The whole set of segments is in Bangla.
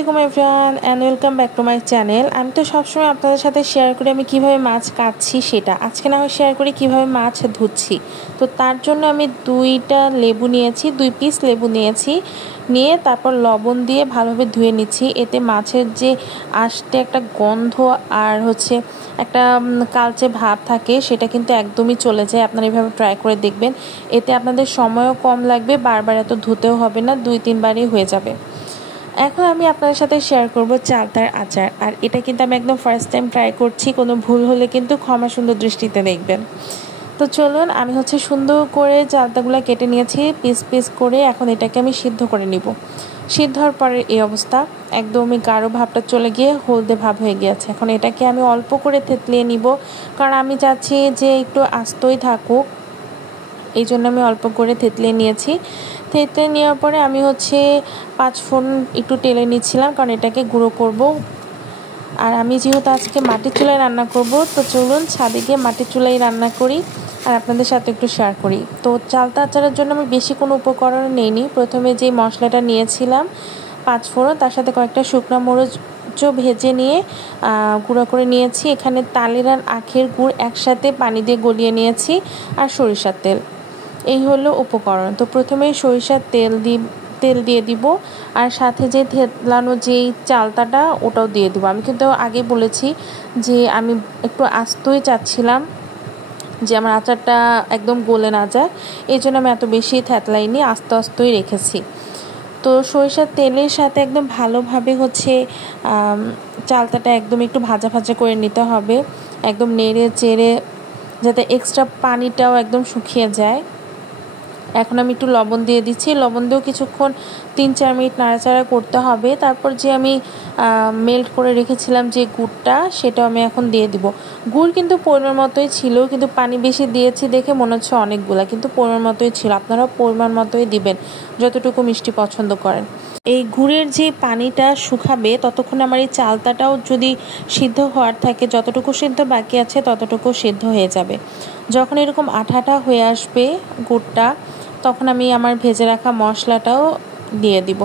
আলাইকুম everyone and welcome back to my channel. আমি তো সবসময় আপনাদের সাথে শেয়ার করি আমি কিভাবে মাছ কাটছি সেটা। আজকে না হয় শেয়ার করি কিভাবে মাছ ধুচ্ছি। তো তার জন্য আমি 2টা লেবু নিয়েছি, 2 পিস লেবু নিয়েছি, নিয়ে তারপর লবণ দিয়ে ভালোভাবে ধুয়ে নিচ্ছি। এতে মাছের যে আস্তে একটা গন্ধ আর হচ্ছে একটা কালচে ভাব থাকে সেটা কিন্তু একদমই চলে যায়। আপনারা এভাবে ট্রাই করে দেখবেন, এতে আপনাদের সময়ও কম লাগবে, বারবার এত ধুতেও হবে না, 2-3 বারই হয়ে যাবে। এখন আমি আপনাদের সাথে শেয়ার করব চালতার আচার। আর এটা কিন্তু আমি একদম ফার্স্ট টাইম ট্রাই করছি, কোনো ভুল হলে কিন্তু ক্ষমা সুন্দর দৃষ্টিতে দেখবেন। তো চলুন, আমি সুন্দর করে চালতাগুলো কেটে নিয়েছি পিস পিস করে। এখন এটাকে আমি সিদ্ধ করে নিব। সিদ্ধ হওয়ার পরে এই অবস্থা, একদমই গাঢ় ভাবটা চলে গিয়ে হলদে ভাব হয়ে গিয়েছে। এখন এটাকে আমি অল্প করে থেতলিয়ে নিব, কারণ আমি চাচ্ছি যে একটু আস্তই থাকুক, এই জন্য আমি অল্প করে থেতলিয়ে নিয়েছি। থেতলে নেওয়ার পরে আমি 5 ফোড়ন একটু টেলে নিচ্ছিলাম, কারণ এটাকে গুঁড়ো করব। আর আমি যেহেতু আজকে মাটির চুলায় রান্না করব, তো চলুন ছাদে গিয়ে মাটির চুলায় রান্না করি আর আপনাদের সাথে একটু শেয়ার করি। তো চালতা আচারের জন্য আমি বেশি কোনো উপকরণ নেইনি। প্রথমে যে মশলাটা নিয়েছিলাম 5 ফোড়ন, তার সাথে কয়েকটা শুকনো মরিচ ভেজে নিয়ে গুঁড়ো করে নিয়েছি। এখানে তালের আর আখের গুড় একসাথে পানি দিয়ে গলিয়ে নিয়েছি, আর সরিষার তেল। এই হলো উপকরণ। তো প্রথমে সরিষার তেল দিয়ে দিব, আর সাথে যে থেতলানো যেই চালতাটা ওটাও দিয়ে দিব। আমি কিন্তু আগে বলেছি যে আমি একটু আস্তই চাচ্ছিলাম যে আমার আচারটা একদম গলে না যায়, এই জন্য আমি এত বেশি থেতলাইনি, আস্তই রেখেছি। তো সরিষার তেলের সাথে একদম ভালোভাবে চালতাটা একদম একটু ভাজা ভাজা করে নিতে হবে, একদম নেড়ে চেড়ে, যাতে এক্সট্রা পানিটাও একদম শুকিয়ে যায়। এখন আমি একটু লবণ দিয়ে দিচ্ছি, লবণ দিয়েও কিছুক্ষণ 3-4 মিনিট নাড়াচাড়া করতে হবে। তারপর যে আমি মেল্ট করে রেখেছিলাম যে গুড়টা, সেটাও আমি এখন দিয়ে দিব। গুড় কিন্তু পরিমাণ মতোই ছিল, কিন্তু পানি বেশি দিয়েছি দেখে মনে হচ্ছে অনেকগুলা, কিন্তু পরিমাণ মতোই ছিল। আপনারাও পরিমাণ মতোই দিবেন, যতটুকু মিষ্টি পছন্দ করেন। এই গুড়ের যে পানিটা শুকাবে ততক্ষণ আমার এই চালতাটাও যদি সিদ্ধ হওয়ার থাকে, যতটুকু সিদ্ধ বাকি আছে ততটুকু সিদ্ধ হয়ে যাবে। যখন এরকম আঠাটা হয়ে আসবে গুড়টা, তখন আমি আমার ভেজে রাখা মশলাটাও দিয়ে দিব।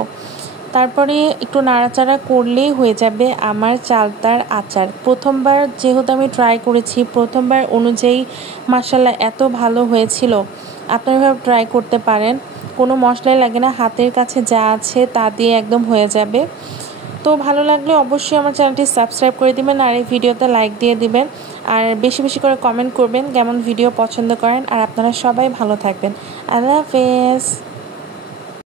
তারপরে একটু নাড়াচাড়া করলেই হয়ে যাবে আমার চালতার আচার। প্রথমবার যেহেতু আমি ট্রাই করেছি, প্রথমবার অনুযায়ী মাশাআল্লাহ এত ভালো হয়েছিল। আপনারা এভাবে ট্রাই করতে পারেন, কোনো মশলাই লাগে না, হাতের কাছে যা আছে তা দিয়ে একদম হয়ে যাবে। তো ভালো লাগলে অবশ্যই আমার চ্যানেলটি সাবস্ক্রাইব করে দিবেন, আর এই ভিডিওতে লাইক দিয়ে দিবেন, আর বেশি বেশি করে কমেন্ট করবেন কেমন ভিডিও পছন্দ করেন। আর আপনারা সবাই ভালো থাকবেন। আল্লাহ হাফেজ।